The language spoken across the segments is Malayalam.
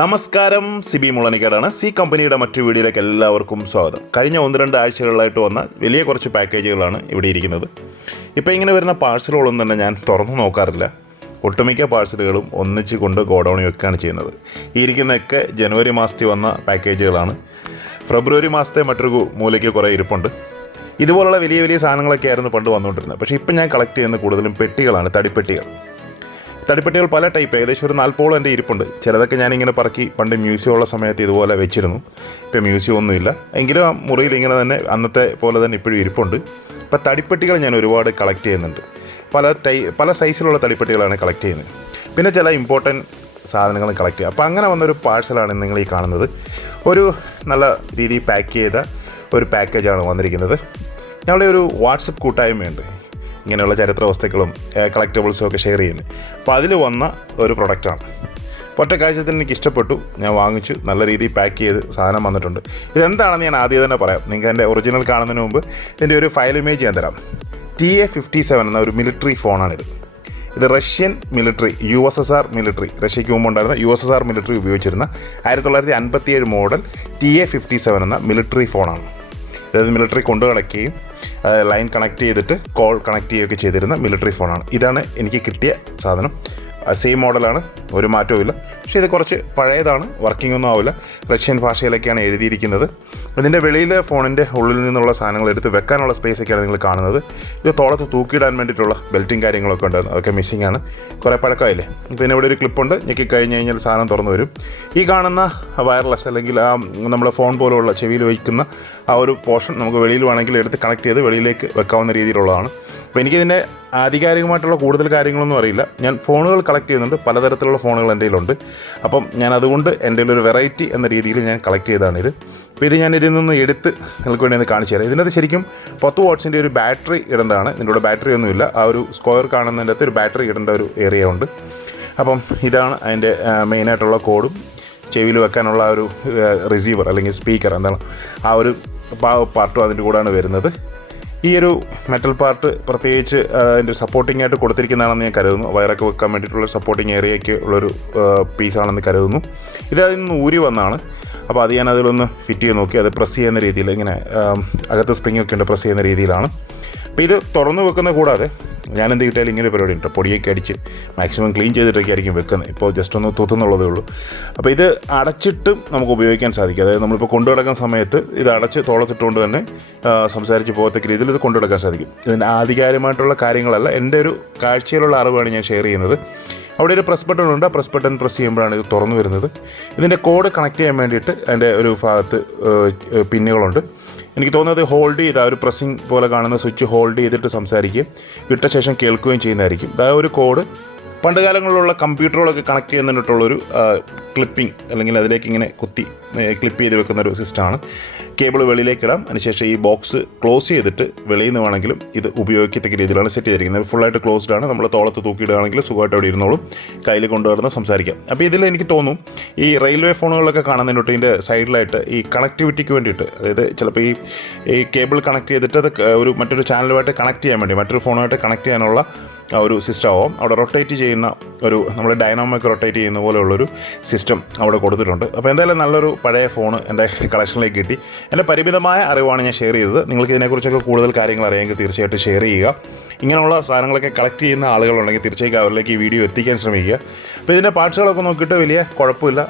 നമസ്കാരം, സിബി മുളനിക്കാടാണ്. സി കമ്പനിയുടെ മറ്റൊരു വീഡിയോയിലേക്ക് എല്ലാവർക്കും സ്വാഗതം. കഴിഞ്ഞ 1-2 ആഴ്ചകളിലായിട്ട് വന്ന വലിയ കുറച്ച് പാക്കേജുകളാണ് ഇവിടെ ഇരിക്കുന്നത്. ഇപ്പോൾ ഇങ്ങനെ വരുന്ന പാഴ്സലുകളൊന്നും തന്നെ ഞാൻ തുറന്നു നോക്കാറില്ല. ഒട്ടുമിക്ക പാഴ്സലുകളും ഒന്നിച്ച് കൊണ്ട് ഗോഡൗണിൽ വെക്കുകയാണ് ചെയ്യുന്നത്. ഈ ഇരിക്കുന്നതൊക്കെ ജനുവരി മാസത്തിൽ വന്ന പാക്കേജുകളാണ്. ഫെബ്രുവരി മാസത്തെ മറ്റൊരു മൂലയ്ക്ക് കുറേ ഇരിപ്പുണ്ട്. ഇതുപോലുള്ള വലിയ വലിയ സാധനങ്ങളൊക്കെ ആയിരുന്നു പണ്ട് വന്നുകൊണ്ടിരുന്നത്. പക്ഷേ ഇപ്പം ഞാൻ കളക്ട് ചെയ്യുന്ന കൂടുതലും പെട്ടികളാണ്, തടിപ്പെട്ടികൾ പല ടൈപ്പ്. ഏകദേശം ഒരു 40 എൻ്റെ ഇരിപ്പുണ്ട്. ചിലതൊക്കെ ഞാനിങ്ങനെ പറക്കി പണ്ട് മ്യൂസിയം ഉള്ള സമയത്ത് ഇതുപോലെ വെച്ചിരുന്നു. ഇപ്പം മ്യൂസിയം ഒന്നുമില്ല, എങ്കിലും ആ മുറിയിൽ ഇങ്ങനെ തന്നെ അന്നത്തെ പോലെ തന്നെ ഇപ്പോഴും ഇരിപ്പുണ്ട്. ഇപ്പം തടിപ്പെട്ടികൾ ഞാൻ ഒരുപാട് കളക്ട് ചെയ്യുന്നുണ്ട്. പല സൈസിലുള്ള തടിപ്പെട്ടികളാണ് കളക്ട് ചെയ്യുന്നത്. പിന്നെ ചില ഇമ്പോർട്ടൻറ്റ് സാധനങ്ങളും കളക്ട് ചെയ്യുക. അപ്പോൾ അങ്ങനെ വന്നൊരു പാഴ്സലാണ് നിങ്ങൾ ഈ കാണുന്നത്. ഒരു നല്ല രീതിയിൽ പാക്ക് ചെയ്ത ഒരു പാക്കേജാണ് വന്നിരിക്കുന്നത്. ഞങ്ങളുടെ ഒരു വാട്സപ്പ് കൂട്ടായ്മയുണ്ട്, ഇങ്ങനെയുള്ള ചരിത്ര വസ്തുക്കളും കളക്റ്റബിൾസും ഒക്കെ ഷെയർ ചെയ്യുന്നത്. അപ്പോൾ അതിൽ വന്ന ഒരു പ്രൊഡക്റ്റാണ്. ഒറ്റ കാഴ്ചത്തിന് എനിക്ക് ഇഷ്ടപ്പെട്ടു, ഞാൻ വാങ്ങിച്ചു. നല്ല രീതിയിൽ പാക്ക് ചെയ്ത് സാധനം വന്നിട്ടുണ്ട്. ഇതെന്താണെന്ന് ഞാൻ ആദ്യം തന്നെ പറയാം. നിങ്ങൾക്ക് എൻ്റെ ഒറിജിനൽ കാണുന്നതിന് മുമ്പ് ഇതിൻ്റെ ഒരു ഫയൽ ഇമേജ് ഞാൻ തരാം. TA-57 എന്ന ഒരു മിലിറ്ററി ഫോണാണിത്. ഇത് റഷ്യൻ മിലിറ്ററി, USSR മിലിറ്ററി, റഷ്യയ്ക്ക് മുമ്പ് ഉണ്ടായിരുന്ന USSR മിലിറ്ററി ഉപയോഗിച്ചിരുന്ന 1957 മോഡൽ TA-57 എന്ന മിലിറ്ററി ഫോണാണ്. അതായത് മിലിറ്ററി കൊണ്ട് നടക്കുകയും ലൈൻ കണക്ട് ചെയ്തിട്ട് കോൾ കണക്ട് ചെയ്യുകയൊക്കെ ചെയ്തിരുന്ന മിലിറ്ററി ഫോണാണ്. ഇതാണ് എനിക്ക് കിട്ടിയ സാധനം. സെയിം മോഡലാണ്, ഒരു മാറ്റവും ഇല്ല. പക്ഷേ ഇത് കുറച്ച് പഴയതാണ്, വർക്കിംഗ് ഒന്നും ആവില്ല. റഷ്യൻ ഭാഷയിലൊക്കെയാണ് എഴുതിയിരിക്കുന്നത്. ഇതിൻ്റെ വെളിയിലെ ഫോണിൻ്റെ ഉള്ളിൽ നിന്നുള്ള സാധനങ്ങൾ എടുത്ത് വെക്കാനുള്ള സ്പേസൊക്കെയാണ് നിങ്ങൾ കാണുന്നത്. ഇത് തോളത്ത് തൂക്കിയിടാൻ വേണ്ടിയിട്ടുള്ള ബെൽറ്റും കാര്യങ്ങളൊക്കെ ഉണ്ടായിരുന്നു, അതൊക്കെ മിസ്സിംഗ് ആണ്. കുറേ പഴക്കമായില്ലേ. പിന്നെ ഇവിടെ ഒരു ക്ലിപ്പുണ്ട്, ഞെക്കി കഴിഞ്ഞ് കഴിഞ്ഞാൽ സാധനം തുറന്നു വരും. ഈ കാണുന്ന വയർലെസ് അല്ലെങ്കിൽ ആ നമ്മുടെ ഫോൺ പോലുള്ള ചെവിയിൽ വയ്ക്കുന്ന ആ ഒരു പോർഷൻ നമുക്ക് വെളിയിൽ വേണമെങ്കിൽ എടുത്ത് കണക്ട് ചെയ്ത് വെളിയിലേക്ക് വെക്കാവുന്ന രീതിയിലുള്ളതാണ്. അപ്പോൾ എനിക്കിതിൻ്റെ ആധികാരികമായിട്ടുള്ള കൂടുതൽ കാര്യങ്ങളൊന്നും അറിയില്ല. ഞാൻ ഫോണുകൾ കളക്ട് ചെയ്യുന്നുണ്ട്, പലതരത്തിലുള്ള ഫോണുകൾ എൻ്റെ കയ്യിലുണ്ട്. അപ്പം ഞാൻ അതുകൊണ്ട് എൻ്റെ ഒരു വെറൈറ്റി എന്ന രീതിയിൽ ഞാൻ കളക്ട് ചെയ്തതാണിത്. അപ്പോൾ ഇത് ഞാൻ ഇതിൽ നിന്ന് എടുത്ത് നിങ്ങൾക്ക് വേണ്ടി ഒന്ന് കാണിച്ചു തരാം. ഇതിനകത്ത് ശരിക്കും 10 വാട്ട്സിൻ്റെ ഒരു ബാറ്ററി ഇടേണ്ടതാണ്. ഇതിൻ്റെ കൂടെ ബാറ്ററി ഒന്നുമില്ല. ആ ഒരു സ്ക്വയർ കാണുന്നതിൻ്റെ അകത്ത് ഒരു ബാറ്ററി ഇടേണ്ട ഒരു ഏരിയ ഉണ്ട്. അപ്പം ഇതാണ് അതിൻ്റെ മെയിനായിട്ടുള്ള കോഡും ചെവിയിൽ വെക്കാനുള്ള ഒരു റിസീവർ അല്ലെങ്കിൽ സ്പീക്കർ, എന്താണ് ആ ഒരു പാർട്ടും അതിൻ്റെ കൂടെയാണ് വരുന്നത്. ഈ ഒരു മെറ്റൽ പാർട്ട് പ്രത്യേകിച്ച് അതിൻ്റെ സപ്പോർട്ടിംഗ് ആയിട്ട് കൊടുത്തിരിക്കുന്നതാണെന്ന് ഞാൻ കരുതുന്നു. വയറൊക്കെ വെക്കാൻ വേണ്ടിയിട്ടുള്ള സപ്പോർട്ടിങ് ഏരിയയ്ക്ക് ഉള്ളൊരു പീസാണെന്ന് കരുതുന്നു. ഇത് അതിൽ നിന്ന് ഊരി വന്നാണ്. അപ്പോൾ അത് ഞാൻ അതിലൊന്ന് ഫിറ്റ് ചെയ്ത് നോക്കി. അത് പ്രസ് ചെയ്യുന്ന രീതിയിൽ, ഇങ്ങനെ അകത്ത് സ്പ്രിങ്ങൊക്കെ ഉണ്ട്, പ്രസ് ചെയ്യുന്ന രീതിയിലാണ്. അപ്പോൾ ഇത് തുറന്നു വെക്കുന്ന കൂടാതെ ഞാൻ എന്ത് കിട്ടിയാലും ഇങ്ങനെ പരിപാടി ഉണ്ട്. പൊടിയൊക്കെ അടിച്ച് മാക്സിമം ക്ലീൻ ചെയ്തിട്ടൊക്കെ ആയിരിക്കും വെക്കുന്നത്. ഇപ്പോൾ ജസ്റ്റ് ഒന്ന് തൂത്തുന്നുള്ളതേ ഉള്ളൂ. അപ്പോൾ ഇത് അടച്ചിട്ടും നമുക്ക് ഉപയോഗിക്കാൻ സാധിക്കും. അതായത് നമ്മളിപ്പോൾ കൊണ്ടു നടക്കുന്ന സമയത്ത് ഇത് അടച്ച് തോളത്തിട്ടുകൊണ്ട് തന്നെ സംസാരിച്ച് പോകത്തക്ക രീതിയിൽ ഇത് കൊണ്ടു നടക്കാൻ സാധിക്കും. ഇതിൻ്റെ ആധികാരികമായിട്ടുള്ള കാര്യങ്ങളല്ല, എൻ്റെ ഒരു കാഴ്ചയിലുള്ള അറിവാണ് ഞാൻ ഷെയർ ചെയ്യുന്നത്. അവിടെ ഒരു പ്രസ് ബട്ടൺ ഉണ്ട്. ആ പ്രസ് ബട്ടൺ പ്രസ് ചെയ്യുമ്പോഴാണ് ഇത് തുറന്നു വരുന്നത്. ഇതിൻ്റെ കോഡ് കണക്ട് ചെയ്യാൻ വേണ്ടിയിട്ട് അതിൻ്റെ ഒരു ഭാഗത്ത് പിന്നുകളുണ്ട്. എനിക്ക് തോന്നുന്നത് ഹോൾഡ് ചെയ്ത് ആ ഒരു പ്രസ്സിങ് പോലെ കാണുന്ന സ്വിച്ച് ഹോൾഡ് ചെയ്തിട്ട് സംസാരിക്കുകയും വിട്ട ശേഷം കേൾക്കുകയും ചെയ്യുന്നതായിരിക്കും. ആ ഒരു കോഡ് പണ്ട് കാലങ്ങളിലുള്ള കമ്പ്യൂട്ടറുകളൊക്കെ കണക്ട് ചെയ്യുന്നതിനായിട്ടുള്ളൊരു ക്ലിപ്പിംഗ് അല്ലെങ്കിൽ അതിലേക്ക് ഇങ്ങനെ കുത്തി ക്ലിപ്പ് ചെയ്ത് വെക്കുന്നൊരു സിസ്റ്റമാണ്. കേബിൾ വെളിയിലേക്ക് ഇടാം. അതിനുശേഷം ഈ ബോക്സ് ക്ലോസ് ചെയ്തിട്ട് വെളിയിൽ നിന്ന് വേണമെങ്കിലും ഇത് ഉപയോഗിക്കത്തക്ക രീതിയിലാണ് സെറ്റ് ചെയ്തിരിക്കുന്നത്. ഫുള്ളായിട്ട് ക്ലോസ്ഡ് ആണ്. നമ്മൾ തോളത്ത് തൂക്കിയിടുകയാണെങ്കിൽ സുഖമായിട്ട് അവിടെ ഇരുന്നോളും, കയ്യിൽ കൊണ്ടുവരുന്ന സംസാരിക്കാം. അപ്പോൾ ഇതിൽ എനിക്ക് തോന്നും ഈ റെയിൽവേ ഫോണുകളിലൊക്കെ കാണുന്നതിനൊട്ട് ഇതിൻ്റെ സൈഡിലായിട്ട് ഈ കണക്ടിവിറ്റിക്ക് വേണ്ടിയിട്ട്, അതായത് ചിലപ്പോൾ ഈ കേബിൾ കണക്ട് ചെയ്തിട്ട് അത് ഒരു മറ്റൊരു ചാനലുമായിട്ട് കണക്ട് ചെയ്യാൻ വേണ്ടി, മറ്റൊരു ഫോണുമായിട്ട് കണക്ട് ചെയ്യാനുള്ള ഒരു സിസ്റ്റം ആവും. അവിടെ റൊട്ടേറ്റ് ചെയ്യുന്ന ഒരു, നമ്മൾ ഡൈനാമോക്ക് റൊട്ടേറ്റ് ചെയ്യുന്ന പോലെയുള്ളൊരു സിസ്റ്റം അവിടെ കൊടുത്തിട്ടുണ്ട്. അപ്പോൾ എന്തായാലും നല്ലൊരു പഴയ ഫോൺ എൻ്റെ കളക്ഷനിലേക്ക് കിട്ടി. എൻ്റെ പരിമിതമായ അറിവാണ് ഞാൻ ഷെയർ ചെയ്തത്. നിങ്ങൾക്ക് ഇതിനെക്കുറിച്ചൊക്കെ കൂടുതൽ കാര്യങ്ങൾ അറിയാമെങ്കിൽ തീർച്ചയായിട്ടും ഷെയർ ചെയ്യുക. ഇങ്ങനെയുള്ള സാധനങ്ങളൊക്കെ കളക്ട് ചെയ്യുന്ന ആളുകളുണ്ടെങ്കിൽ തീർച്ചയായും അവരിലേക്ക് ഈ വീഡിയോ എത്തിക്കാൻ ശ്രമിക്കുക. അപ്പോൾ ഇതിൻ്റെ പാർട്സുകളൊക്കെ നോക്കിയിട്ട് വലിയ കുഴപ്പമില്ല,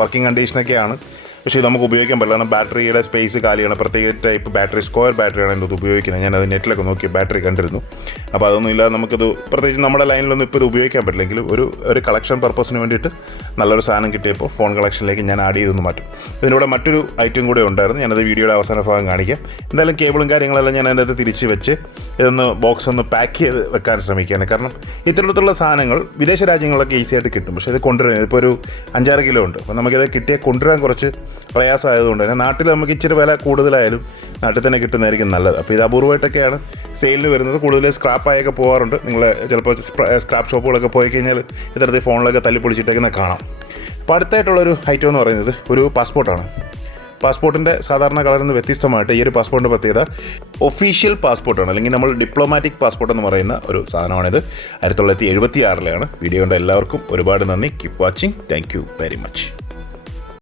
വർക്കിംഗ് കണ്ടീഷനൊക്കെയാണ്. പക്ഷേ ഇത് നമുക്ക് ഉപയോഗിക്കാൻ പറ്റില്ല, കാരണം ബാറ്ററിയുടെ സ്പേസ് കാലിയാണ്. പ്രത്യേക ടൈപ്പ് ബാറ്ററി, സ്ക്വയർ ബാറ്ററിയാണ് എൻ്റെ ഇത് ഉപയോഗിക്കുന്നത്. ഞാനത് നെറ്റിലൊക്കെ നോക്കി ബാറ്ററി കണ്ടിരുന്നു. അപ്പോൾ അതൊന്നും ഇല്ലാതെ നമുക്കത് പ്രത്യേകിച്ച് നമ്മുടെ ലൈനിലൊന്നും ഇപ്പോൾ ഇത് ഉപയോഗിക്കാൻ പറ്റില്ലെങ്കിലും ഒരു കളക്ഷൻ പർപ്പസിന് വേണ്ടിയിട്ട് നല്ലൊരു സാധനം കിട്ടിയപ്പോൾ ഫോൺ കളക്ഷനിലേക്ക് ഞാൻ ആഡ് ചെയ്തൊന്ന് മാറ്റും. ഇതിലൂടെ മറ്റൊരു ഐറ്റം കൂടെ ഉണ്ടായിരുന്നു, ഞാനത് വീഡിയോയുടെ അവസാന ഭാഗം കാണിക്കാം. എന്തായാലും കേബിളും കാര്യങ്ങളെല്ലാം ഞാൻ അതിൻ്റെ അത് തിരിച്ച് വെച്ച് ഇതൊന്ന് ബോക്സ് ഒന്ന് പാക്ക് ചെയ്ത് വെക്കാൻ ശ്രമിക്കുകയാണ്. കാരണം ഇത്തരത്തിലുള്ള സാധനങ്ങൾ വിദേശ രാജ്യങ്ങളിലൊക്കെ ഈസി ആയിട്ട് കിട്ടും. പക്ഷേ ഇത് കൊണ്ടുവരാൻ ഇപ്പോൾ ഒരു 5-6 കിലോ ഉണ്ട്. അപ്പോൾ നമുക്കിത് കിട്ടിയാൽ കൊണ്ടുവരാൻ കുറച്ച് പ്രയാസമായതുകൊണ്ട് തന്നെ നാട്ടിൽ നമുക്ക് ഇച്ചിരി വില കൂടുതലായാലും നാട്ടിൽ തന്നെ കിട്ടുന്നതായിരിക്കും നല്ലത്. അപ്പോൾ ഇത് അപൂർവമായിട്ടൊക്കെയാണ് സെയിലിന് വരുന്നത്. കൂടുതൽ സ്ക്രാപ്പായൊക്കെ പോകാറുണ്ട്. നിങ്ങൾ ചിലപ്പോൾ സ്ക്രാപ്പ് ഷോപ്പുകളൊക്കെ പോയി കഴിഞ്ഞാൽ ഇത്തരത്തിൽ ഫോണിലൊക്കെ തല്ലിപ്പൊളിച്ചിട്ടേക്കുന്ന കാണാം. അപ്പോൾ അടുത്തായിട്ടുള്ളൊരു ഐറ്റം എന്ന് പറയുന്നത് ഒരു പാസ്പോർട്ടാണ്. പാസ്പോർട്ടിൻ്റെ സാധാരണ കളറിൽ നിന്ന് വ്യത്യസ്തമായിട്ട് ഈ ഒരു പാസ്പോർട്ടിൻ്റെ പ്രത്യേകത ഒഫീഷ്യൽ പാസ്പോർട്ടാണ്, അല്ലെങ്കിൽ നമ്മൾ ഡിപ്ലോമാറ്റിക് പാസ്പോർട്ട് എന്ന് പറയുന്ന ഒരു സാധനമാണിത്. 1976 വീഡിയോ കണ്ട എല്ലാവർക്കും ഒരുപാട് നന്ദി. Keep watching. Thank you very much.